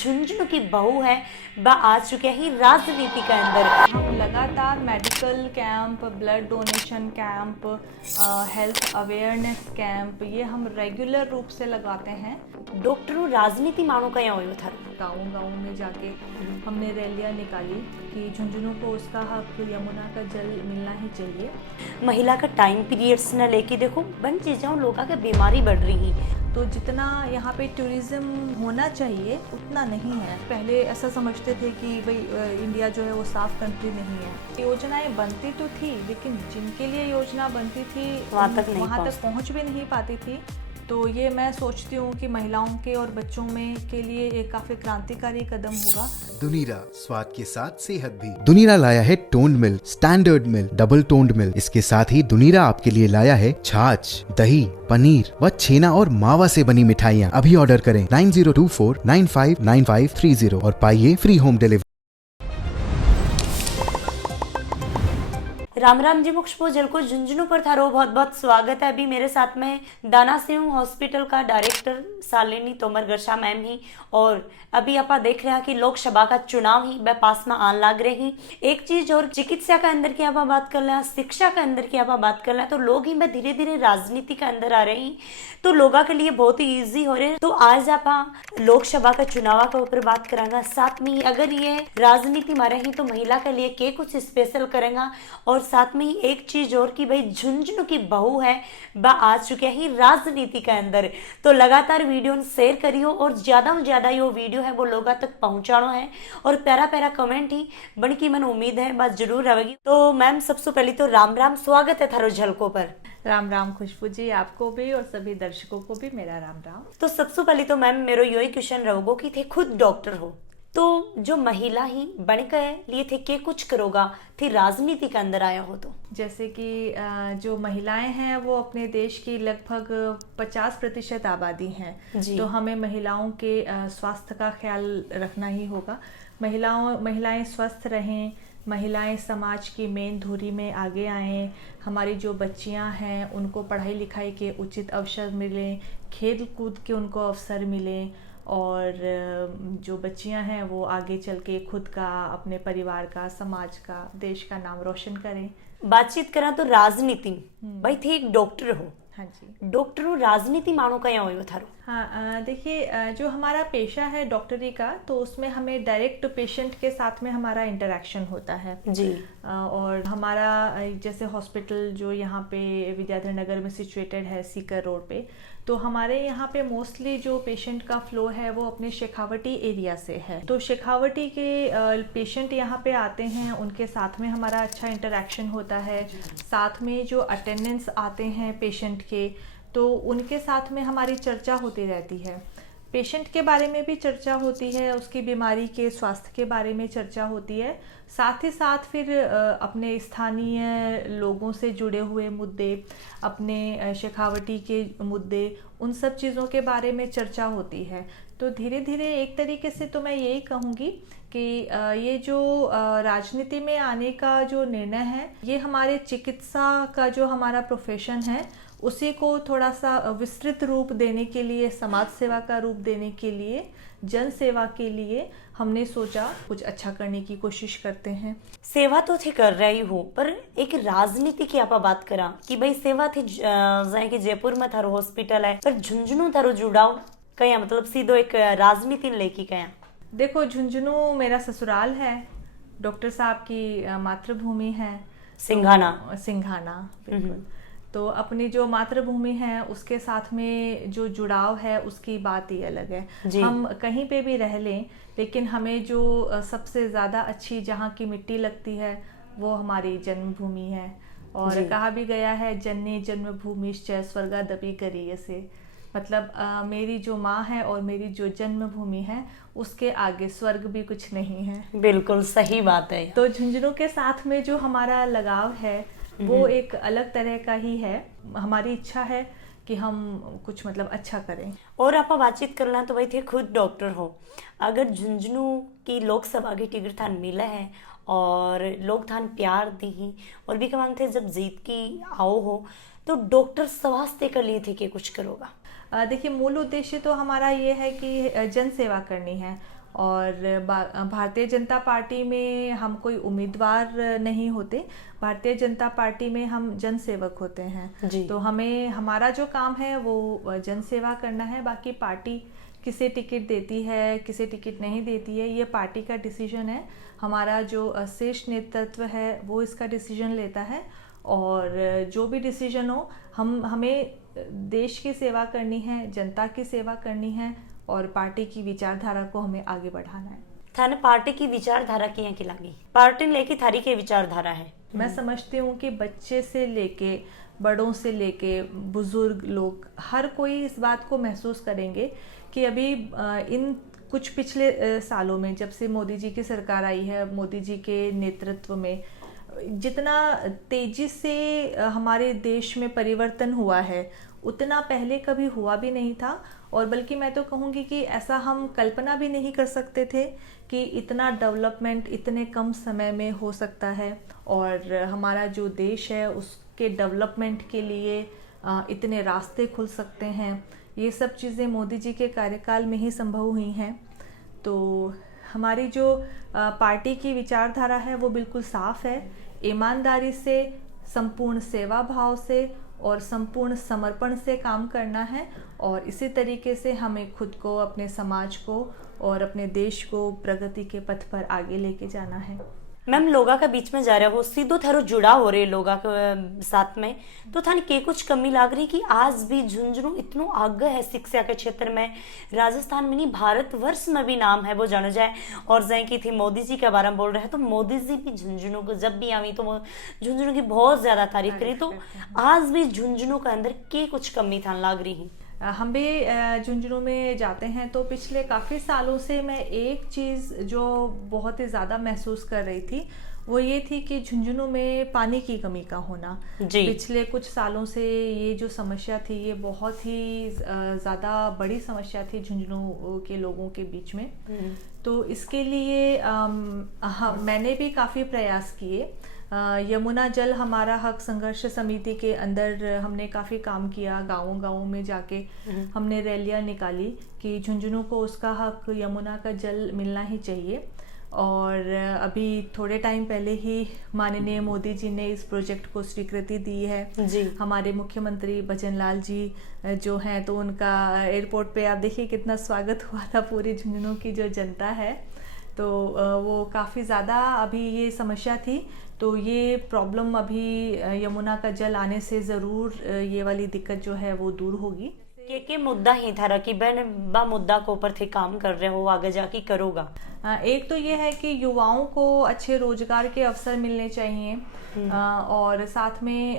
झुंझुनू की बहू है वह आ चुके हैं राजनीति के अंदर। हम लगातार medical camp, blood donation camp, health awareness camp ये हम रेगुलर रूप से लगाते हैं। डॉक्टरों राजनीति मानो कया हो था। गाँव में जाके हमने रैलियाँ निकाली कि झुंझुनू को उसका हक, यमुना का जल मिलना ही चाहिए। महिला का टाइम पीरियड्स न लेके देखो बन चीज़ों लोगों के बीमारी बढ़ रही। तो जितना यहाँ पे टूरिज्म होना चाहिए उतना नहीं है। पहले ऐसा समझते थे कि भाई इंडिया जो है वो साफ कंट्री नहीं है। योजनाएं बनती तो थी लेकिन जिनके लिए योजना बनती थी वहाँ तक पहुँच भी नहीं पाती थी। तो ये मैं सोचती हूँ कि महिलाओं के और बच्चों में के लिए एक काफी क्रांतिकारी कदम होगा। दुनीरा, स्वाद के साथ सेहत भी। दुनीरा लाया है toned milk, standard milk, double toned milk. इसके साथ ही दुनीरा आपके लिए लाया है छाछ, दही, पनीर व छेना और मावा से बनी मिठाइयाँ। अभी ऑर्डर करें 9024959530 और पाइए free home delivery. Ram Ram ji मुक्ष जल को झुंझुनू पर थारो बहुत बहुत स्वागत है। अभी मेरे साथ में दाना सिंह हॉस्पिटल का डायरेक्टर शालिनी तोमर गर्शा मैम ही, और अभी आप देख रहे हैं कि लोकसभा का चुनाव ही वह पास में आन लग रही। एक चीज और चिकित्सा के अंदर की आप बात कर रहे हैं, शिक्षा के अंदर की आप बात कर रहे हैं, तो लोग ही में धीरे धीरे राजनीति के अंदर आ रहे हैं, तो लोगों के लिए बहुत ही ईजी हो रहे हैं। तो आज आप लोकसभा का चुनाव के ऊपर बात करांगा, साथ में अगर ये राजनीति में रही तो महिला के लिए क्या कुछ स्पेशल करेंगे, और साथ में ही एक चीज और कि भाई झुंझुनू की बहू है वह आ चुके हैं राजनीति के अंदर। तो लगातार वीडियो शेयर करियो और ज्यादा से ज्यादा यो वीडियो है वो लोगों तक पहुंचाना है, और प्यारा प्यारा कमेंट ही बन की मन उम्मीद है बात जरूर रहेगी। तो मैम सबसे पहले तो राम राम, स्वागत है थारो झलकों पर। राम राम खुशबू जी, आपको भी और सभी दर्शकों को भी मेरा राम राम। तो सबसे पहले तो मैम मेरा यही क्वेश्चन रहोगा कि थे खुद डॉक्टर हो, तो जो महिला ही बन के लिए थे के कुछ करोगा थे राजनीति के अंदर आया हो। तो जैसे कि जो महिलाएं हैं वो अपने देश की लगभग 50% आबादी हैं, तो हमें महिलाओं के स्वास्थ्य का ख्याल रखना ही होगा। महिलाएं स्वस्थ रहें, महिलाएं समाज की मेन धुरी में आगे आएं, हमारी जो बच्चियां हैं उनको पढ़ाई लिखाई के उचित अवसर मिलें, खेल कूद के उनको अवसर मिलें, और जो बच्चियां हैं वो आगे चल के खुद का, अपने परिवार का, समाज का, देश का नाम रोशन करें। बातचीत करा तो राजनीति भाई थे एक डॉक्टर हो। हाँ जी, डॉक्टर हो राजनीति मानो कया हो थारो। हाँ देखिए, जो हमारा पेशा है डॉक्टरी का, तो उसमें हमें डायरेक्ट पेशेंट के साथ में हमारा इंटरेक्शन होता है जी। और हमारा जैसे हॉस्पिटल जो यहाँ पे विद्याधर नगर में सिचुएटेड है सीकर रोड पे, तो हमारे यहाँ पे मोस्टली जो पेशेंट का फ्लो है वो अपने शेखावटी एरिया से है। तो शेखावटी के पेशेंट यहाँ पे आते हैं, उनके साथ में हमारा अच्छा इंटरेक्शन होता है। साथ में जो अटेंडेंस आते हैं पेशेंट के, तो उनके साथ में हमारी चर्चा होती रहती है। पेशेंट के बारे में भी चर्चा होती है, उसकी बीमारी के स्वास्थ्य के बारे में चर्चा होती है। साथ ही साथ फिर अपने स्थानीय लोगों से जुड़े हुए मुद्दे, अपने शेखावटी के मुद्दे, उन सब चीज़ों के बारे में चर्चा होती है। तो धीरे धीरे एक तरीके से तो मैं यही कहूँगी कि ये जो राजनीति में आने का जो निर्णय है, ये हमारे चिकित्सा का जो हमारा प्रोफेशन है उसी को थोड़ा सा विस्तृत रूप देने के लिए, समाज सेवा का रूप देने के लिए, जन सेवा के लिए हमने सोचा कुछ अच्छा करने की कोशिश करते हैं। सेवा तो थे कर रही हो, पर एक राजनीति की आप बात करा कि भाई सेवा थी जाए कि जयपुर में थारो हॉस्पिटल है, पर झुंझुनू थारो जुड़ाव कया, मतलब सीधो एक राजनीति लेके कया। देखो झुंझुनू मेरा ससुराल है, डॉक्टर साहब की मातृभूमि है सिंघाना बिल्कुल। तो अपनी जो मातृभूमि है उसके साथ में जो जुड़ाव है उसकी बात ही अलग है। हम कहीं पे भी रह लें, लेकिन हमें जो सबसे ज़्यादा अच्छी जहाँ की मिट्टी लगती है वो हमारी जन्मभूमि है। और कहा भी गया है जन्ने जन्मभूमिश्च स्वर्गादपि गरीयसे, मतलब मेरी जो माँ है और मेरी जो जन्मभूमि है उसके आगे स्वर्ग भी कुछ नहीं है। बिल्कुल सही बात है। तो झुंझुनू के साथ में जो हमारा लगाव है वो एक अलग तरह का ही है। हमारी इच्छा है कि हम कुछ मतलब अच्छा करें। और आप बातचीत करना तो भाई थे खुद डॉक्टर हो, अगर झुंझुनू की लोकसभा की टिकट थान मिला है और लोग थान प्यार दी ही, और भी कमान थे जब जीत की आओ हो, तो डॉक्टर स्वास्थ्य के लिए थे कि कुछ करोगा। देखिए, मूल उद्देश्य तो हमारा ये है कि जन सेवा करनी है, और भारतीय जनता पार्टी में हम कोई उम्मीदवार नहीं होते। भारतीय जनता पार्टी में हम जन सेवक होते हैं जी। तो हमें हमारा जो काम है वो जन सेवा करना है। बाकी पार्टी किसे टिकट देती है, किसे टिकट नहीं देती है, ये पार्टी का डिसीजन है। हमारा जो शीर्ष नेतृत्व है वो इसका डिसीजन लेता है और जो भी डिसीजन हो हमें देश की सेवा करनी है, जनता की सेवा करनी है और पार्टी की विचारधारा को हमें आगे बढ़ाना है। थाने पार्टी की विचारधारा की यहाँ की लागी पार्टी ने लेके थारी के विचारधारा है। मैं समझती हूँ कि बच्चे से लेके बड़ों से लेके बुजुर्ग लोग हर कोई इस बात को महसूस करेंगे कि अभी इन कुछ पिछले सालों में जब से मोदी जी की सरकार आई है, मोदी जी के नेतृत्व में जितना तेजी से हमारे देश में परिवर्तन हुआ है उतना पहले कभी हुआ भी नहीं था। और बल्कि मैं तो कहूँगी कि ऐसा हम कल्पना भी नहीं कर सकते थे कि इतना डेवलपमेंट इतने कम समय में हो सकता है और हमारा जो देश है उसके डेवलपमेंट के लिए इतने रास्ते खुल सकते हैं। ये सब चीज़ें मोदी जी के कार्यकाल में ही संभव हुई हैं। तो हमारी जो पार्टी की विचारधारा है वो बिल्कुल साफ है। ईमानदारी से, संपूर्ण सेवा भाव से और संपूर्ण समर्पण से काम करना है और इसी तरीके से हमें खुद को, अपने समाज को और अपने देश को प्रगति के पथ पर आगे लेके जाना है। मैम लोगा का बीच में जा रहा हो सीधो थारो जुड़ा हो रहे लोगा के साथ में तो थाने के कुछ कमी लाग रही कि आज भी झुंझुनू इतनो आगे है शिक्षा के क्षेत्र में, राजस्थान में नहीं भारतवर्ष में भी नाम है वो जाना जाए। और जय की थी मोदी जी के बारे में बोल रहे हैं तो मोदी जी भी झुंझुनू को जब भी आई तो वो झुंझुनू की बहुत ज्यादा तारीफ करी। तो आज भी झुंझुनू के अंदर के कुछ कमी था लाग रही? हम भी झुंझुनू में जाते हैं तो पिछले काफ़ी सालों से मैं एक चीज़ जो बहुत ही ज़्यादा महसूस कर रही थी वो ये थी कि झुंझुनू में पानी की कमी का होना। पिछले कुछ सालों से ये जो समस्या थी ये बहुत ही ज़्यादा बड़ी समस्या थी झुंझुनू के लोगों के बीच में। तो इसके लिए मैंने भी काफ़ी प्रयास किए। यमुना जल हमारा हक संघर्ष समिति के अंदर हमने काफ़ी काम किया। गाँव में जाके हमने रैलियां निकाली कि झुंझुनू को उसका हक यमुना का जल मिलना ही चाहिए। और अभी थोड़े टाइम पहले ही माननीय मोदी जी ने इस प्रोजेक्ट को स्वीकृति दी है जी। हमारे मुख्यमंत्री भजन लाल जी जो हैं तो उनका एयरपोर्ट पे आप देखिए कितना स्वागत हुआ था पूरी झुंझुनू की जो जनता है। तो वो काफ़ी ज़्यादा अभी ये समस्या थी तो ये प्रॉब्लम अभी यमुना का जल आने से ज़रूर ये वाली दिक्कत जो है वो दूर होगी। के मुद्दा ही था कि बहन बा मुद्दा को ऊपर थे काम कर रहे हो आगे जाके करोगा। एक तो ये है कि युवाओं को अच्छे रोजगार के अवसर मिलने चाहिए और साथ में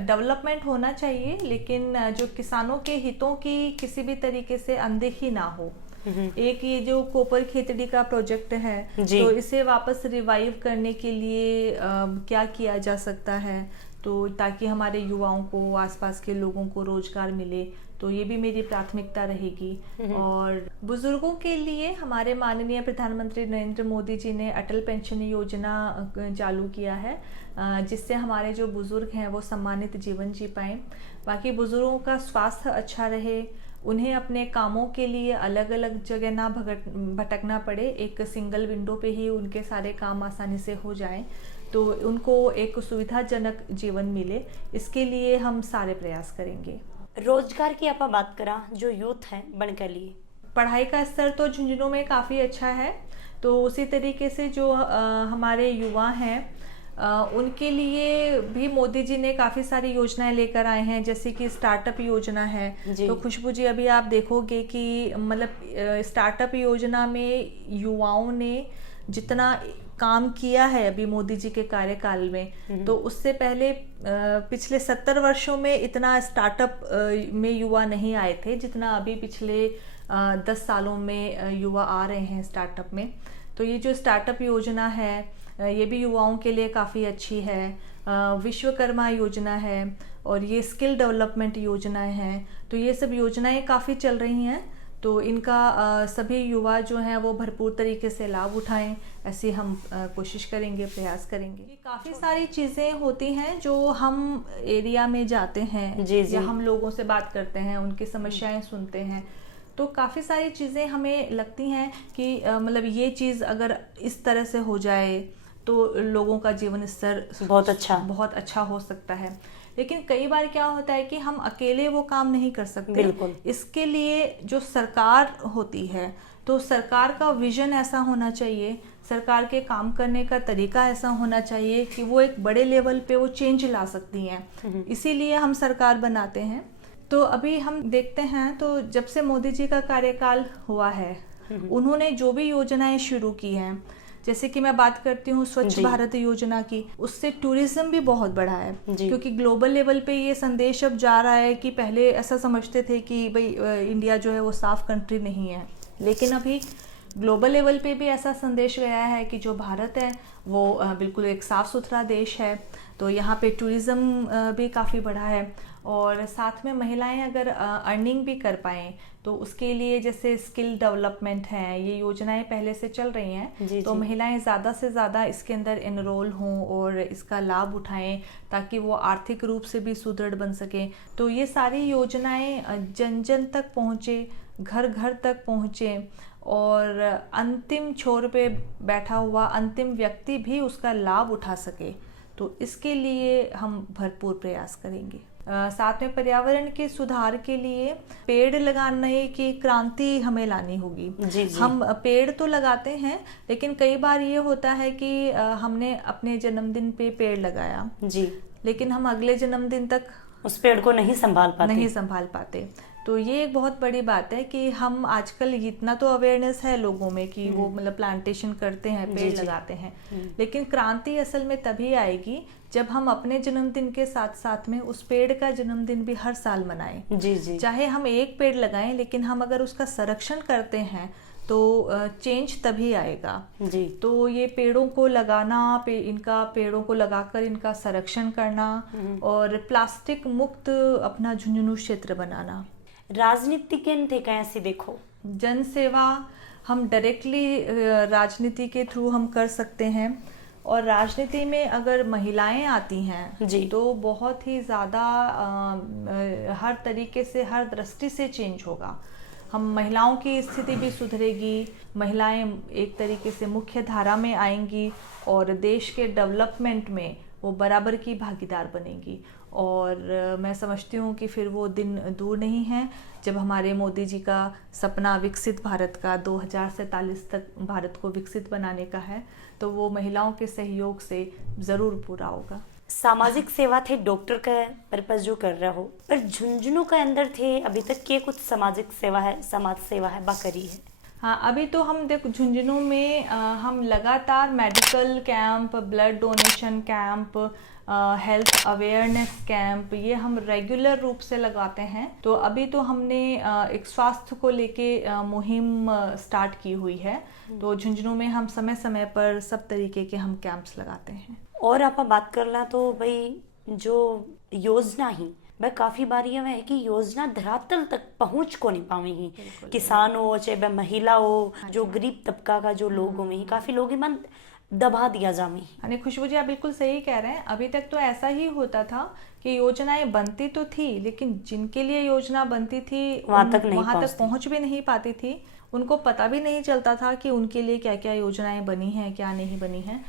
डेवलपमेंट होना चाहिए लेकिन जो किसानों के हितों की किसी भी तरीके से अनदेखी ना हो। एक ये जो कोपर खेतड़ी का प्रोजेक्ट है तो इसे वापस रिवाइव करने के लिए क्या किया जा सकता है तो ताकि हमारे युवाओं को, आसपास के लोगों को रोजगार मिले, तो ये भी मेरी प्राथमिकता रहेगी। और बुजुर्गों के लिए हमारे माननीय प्रधानमंत्री नरेंद्र मोदी जी ने अटल पेंशन योजना चालू किया है जिससे हमारे जो बुजुर्ग हैं वो सम्मानित जीवन जी पाएं। बाकी बुजुर्गों का स्वास्थ्य अच्छा रहे, उन्हें अपने कामों के लिए अलग अलग जगह ना भटकना पड़े, एक सिंगल विंडो पे ही उनके सारे काम आसानी से हो जाएं, तो उनको एक सुविधाजनक जीवन मिले, इसके लिए हम सारे प्रयास करेंगे। रोजगार की आप बात करा जो यूथ है बन के लिए पढ़ाई का स्तर तो झुंझुनू में काफ़ी अच्छा है, तो उसी तरीके से जो हमारे युवा हैं उनके लिए भी मोदी जी ने काफ़ी सारी योजनाएं लेकर आए हैं, जैसे कि स्टार्टअप योजना है। तो खुशबू जी अभी आप देखोगे कि मतलब स्टार्टअप योजना में युवाओं ने जितना काम किया है अभी मोदी जी के कार्यकाल में, तो उससे पहले पिछले 70 वर्षों में इतना स्टार्टअप में युवा नहीं आए थे जितना अभी पिछले 10 सालों में युवा आ रहे हैं स्टार्टअप में। तो ये जो स्टार्टअप योजना है ये भी युवाओं के लिए काफ़ी अच्छी है। विश्वकर्मा योजना है और ये स्किल डेवलपमेंट योजनाएं हैं, तो ये सब योजनाएं काफ़ी चल रही हैं, तो इनका सभी युवा जो हैं वो भरपूर तरीके से लाभ उठाएं, ऐसी हम कोशिश करेंगे, प्रयास करेंगे। काफ़ी सारी चीज़ें होती हैं जो हम एरिया में जाते हैं या हम लोगों से बात करते हैं, उनकी समस्याएं सुनते हैं, तो काफ़ी सारी चीज़ें हमें लगती हैं कि मतलब ये चीज़ अगर इस तरह से हो जाए तो लोगों का जीवन स्तर बहुत अच्छा हो सकता है। लेकिन कई बार क्या होता है कि हम अकेले वो काम नहीं कर सकते। बिल्कुल। इसके लिए जो सरकार होती है, तो सरकार का विजन ऐसा होना चाहिए, सरकार के काम करने का तरीका ऐसा होना चाहिए कि वो एक बड़े लेवल पे वो चेंज ला सकती हैं। इसीलिए हम सरकार बनाते हैं। तो अभी हम देखते हैं तो जब से मोदी जी का कार्यकाल हुआ है, उन्होंने जो भी योजनाएं शुरू की हैं, जैसे कि मैं बात करती हूँ स्वच्छ भारत योजना की, उससे टूरिज्म भी बहुत बढ़ा है। क्योंकि ग्लोबल लेवल पे ये संदेश अब जा रहा है कि पहले ऐसा समझते थे कि भाई इंडिया जो है वो साफ कंट्री नहीं है, लेकिन अभी ग्लोबल लेवल पे भी ऐसा संदेश गया है कि जो भारत है वो बिल्कुल एक साफ़ सुथरा देश है। तो यहाँ पे टूरिज़्म भी काफ़ी बढ़ा है, और साथ में महिलाएं अगर अर्निंग भी कर पाएँ तो उसके लिए जैसे स्किल डेवलपमेंट है, ये योजनाएं पहले से चल रही हैं। तो महिलाएं ज़्यादा से ज़्यादा इसके अंदर इनरोल हों और इसका लाभ उठाएं ताकि वो आर्थिक रूप से भी सुदृढ़ बन सकें। तो ये सारी योजनाएं जन जन तक पहुँचे, घर घर तक पहुँचे, और अंतिम छोर पे बैठा हुआ अंतिम व्यक्ति भी उसका लाभ उठा सके। तो इसके लिए हम भरपूर प्रयास करेंगे। साथ में पर्यावरण के सुधार के लिए पेड़ लगाने की क्रांति हमें लानी होगी। हम पेड़ तो लगाते हैं, लेकिन कई बार ये होता है कि हमने अपने जन्मदिन पे पेड़ लगाया लेकिन हम अगले जन्मदिन तक उस पेड़ को नहीं संभाल पाते। तो ये एक बहुत बड़ी बात है कि हम आजकल इतना तो अवेयरनेस है लोगों में कि वो मतलब प्लांटेशन करते हैं, पेड़ लगाते हैं, लेकिन क्रांति असल में तभी आएगी जब हम अपने जन्मदिन के साथ साथ में उस पेड़ का जन्मदिन भी हर साल मनाएं। चाहे हम एक पेड़ लगाएं, लेकिन हम अगर उसका संरक्षण करते हैं तो चेंज तभी आएगा। तो ये पेड़ों को लगाना, पेड़ों को लगाकर इनका संरक्षण करना, और प्लास्टिक मुक्त अपना झुंझुनू क्षेत्र बनाना। राजनीति के कैसे देखो? जन सेवा हम डायरेक्टली राजनीति के थ्रू हम कर सकते हैं, और राजनीति में अगर महिलाएं आती हैं तो बहुत ही ज़्यादा हर तरीके से, हर दृष्टि से चेंज होगा। हम महिलाओं की स्थिति भी सुधरेगी, महिलाएं एक तरीके से मुख्य धारा में आएंगी और देश के डेवलपमेंट में वो बराबर की भागीदार बनेंगी। और मैं समझती हूँ कि फिर वो दिन दूर नहीं है जब हमारे मोदी जी का सपना विकसित भारत का 2047 तक भारत को विकसित बनाने का है, तो वो महिलाओं के सहयोग से ज़रूर पूरा होगा। सामाजिक सेवा थे, डॉक्टर का पर्पस जो कर रहा हो, पर झुंझुनू के अंदर थे अभी तक के कुछ सामाजिक सेवा है, समाज सेवा है बाकरी है? हाँ, अभी तो हम देखो झुंझुनू में हम लगातार medical camp, blood donation camp, health awareness camp, ये हम रेगुलर रूप से लगाते हैं। तो अभी तो हमने एक स्वास्थ्य को लेके मुहिम स्टार्ट की हुई है। तो झुंझुनू में हम समय समय पर सब तरीके के हम कैंप्स लगाते हैं। और आप बात करना तो भाई जो योजना ही वह काफ़ी बार ये है कि योजना धरातल तक पहुंच को नहीं पावेंगी। किसान हो चाहे वह महिला हो, जो गरीब तबका का जो लोग होंगे, काफ़ी लोग मन दबा दिया जामे। यानी खुशबू जी आप बिल्कुल सही कह रहे हैं। अभी तक तो ऐसा ही होता था कि योजनाएं बनती तो थी, लेकिन जिनके लिए योजना बनती थी वहां तक पहुंच भी नहीं पाती थी। उनको पता भी नहीं चलता था कि उनके लिए क्या क्या योजनाएं बनी हैं, क्या नहीं बनी हैं।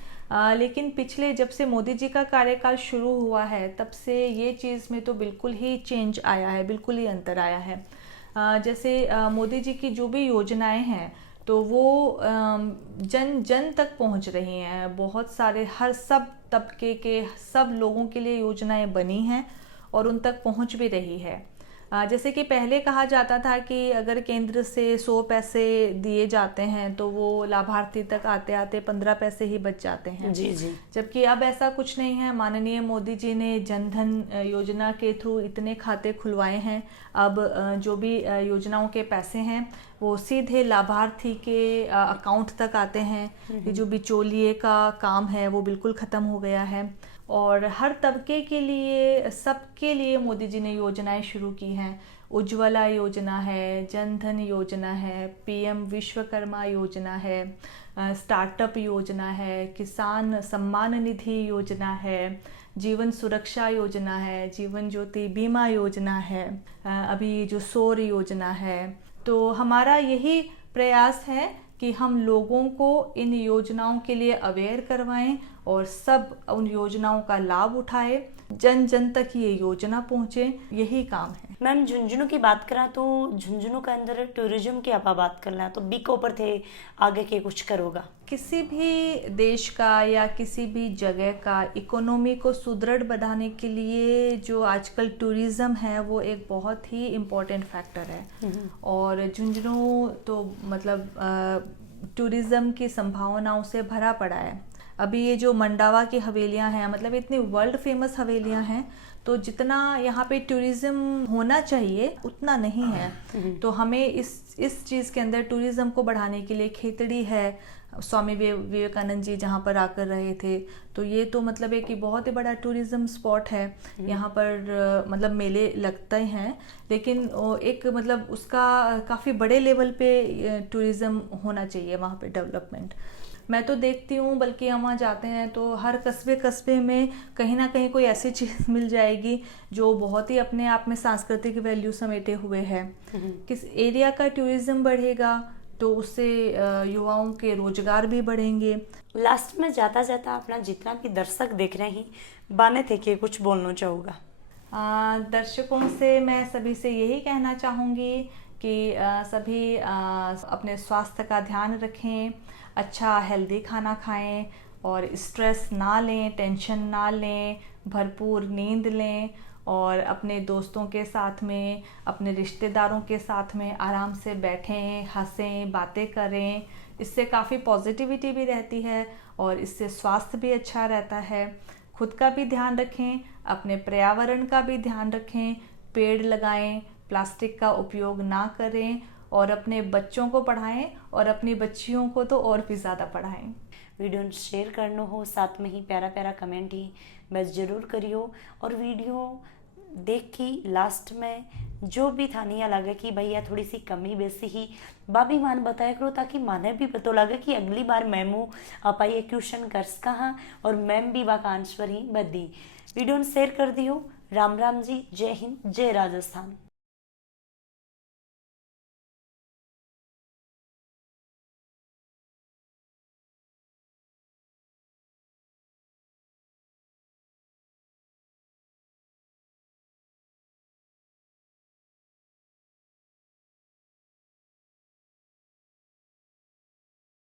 लेकिन पिछले जब से मोदी जी का कार्यकाल शुरू हुआ है तब से ये चीज़ में तो बिल्कुल ही चेंज आया है, बिल्कुल ही अंतर आया है। जैसे मोदी जी की जो भी योजनाएं हैं तो वो जन जन तक पहुंच रही हैं। बहुत सारे हर सब तबके के सब लोगों के लिए योजनाएं बनी हैं और उन तक पहुंच भी रही है। जैसे कि पहले कहा जाता था कि अगर केंद्र से 100 पैसे दिए जाते हैं तो वो लाभार्थी तक आते आते 15 पैसे ही बच जाते हैं। जबकि अब ऐसा कुछ नहीं है। माननीय मोदी जी ने जन धन योजना के थ्रू इतने खाते खुलवाए हैं। अब जो भी योजनाओं के पैसे हैं वो सीधे लाभार्थी के अकाउंट तक आते हैं। ये जो बिचौलिए का काम है वो बिल्कुल ख़त्म हो गया है। और हर तबके के लिए, सबके लिए मोदी जी ने योजनाएं शुरू की हैं। उज्ज्वला योजना है, जन धन योजना है, पीएम विश्वकर्मा योजना है, स्टार्टअप योजना है, किसान सम्मान निधि योजना है, जीवन सुरक्षा योजना है, जीवन ज्योति बीमा योजना है, अभी जो सौर योजना है, तो हमारा यही प्रयास है कि हम लोगों को इन योजनाओं के लिए अवेयर करवाएं और सब उन योजनाओं का लाभ उठाए, जन जन तक ये योजना पहुंचे, यही काम है। मैम झुंझुनू की बात करा तो झुंझुनू के अंदर टूरिज्म की आप बात कर रहे तो बिक ऊपर थे आगे के कुछ करोगा। किसी भी देश का या किसी भी जगह का इकोनॉमी को सुदृढ़ बनाने के लिए जो आजकल टूरिज्म है वो एक बहुत ही इम्पोर्टेंट फैक्टर है। और झुंझुनू तो मतलब टूरिज्म की संभावनाओं से भरा पड़ा है। अभी ये जो मंडावा की हवेलियां हैं, मतलब इतनी वर्ल्ड फेमस हवेलियां हैं, तो जितना यहाँ पे टूरिज्म होना चाहिए उतना नहीं है। तो हमें इस चीज़ के अंदर टूरिज्म को बढ़ाने के लिए खेतड़ी है, स्वामी विवेकानंद जी जहाँ पर आकर रहे थे, तो ये तो मतलब एक बहुत ही बड़ा टूरिज्म स्पॉट है। यहाँ पर मतलब मेले लगते हैं, लेकिन एक मतलब उसका काफ़ी बड़े लेवल पे टूरिज्म होना चाहिए वहाँ पे डेवलपमेंट। मैं तो देखती हूँ, बल्कि हम वहाँ जाते हैं तो हर कस्बे में कहीं ना कहीं कोई ऐसी चीज़ मिल जाएगी जो बहुत ही अपने आप में सांस्कृतिक वैल्यू समेटे हुए है। किस एरिया का टूरिज्म बढ़ेगा तो उससे युवाओं के रोजगार भी बढ़ेंगे। लास्ट में जाता जाता अपना जितना भी दर्शक देख रहे हैं बाने थे कि कुछ बोलना चाहूँगा। दर्शकों से मैं सभी से यही कहना चाहूँगी कि सभी अपने स्वास्थ्य का ध्यान रखें, अच्छा हेल्दी खाना खाएं और स्ट्रेस ना लें, टेंशन ना लें, भरपूर नींद लें और अपने दोस्तों के साथ में, अपने रिश्तेदारों के साथ में आराम से बैठें, हंसें, बातें करें। इससे काफ़ी पॉजिटिविटी भी रहती है और इससे स्वास्थ्य भी अच्छा रहता है। खुद का भी ध्यान रखें, अपने पर्यावरण का भी ध्यान रखें, पेड़ लगाएं, प्लास्टिक का उपयोग ना करें और अपने बच्चों को पढ़ाएं और अपनी बच्चियों को तो और भी ज़्यादा पढ़ाएं। वीडियो शेयर करना हो, साथ में ही प्यारा प्यारा कमेंट ही बस ज़रूर करियो। और वीडियो देख की लास्ट में जो भी था नहीं लगे कि भैया थोड़ी सी कमी बेसी ही बाबी मान बताया करो, ताकि माने भी पता लगे कि अगली बार मैमू आप ये क्वेश्चन कर कहाँ और मैम भी वाका आंसर ही बदी। वीडियो शेयर कर दियो। राम राम जी, जय हिंद, जय राजस्थान।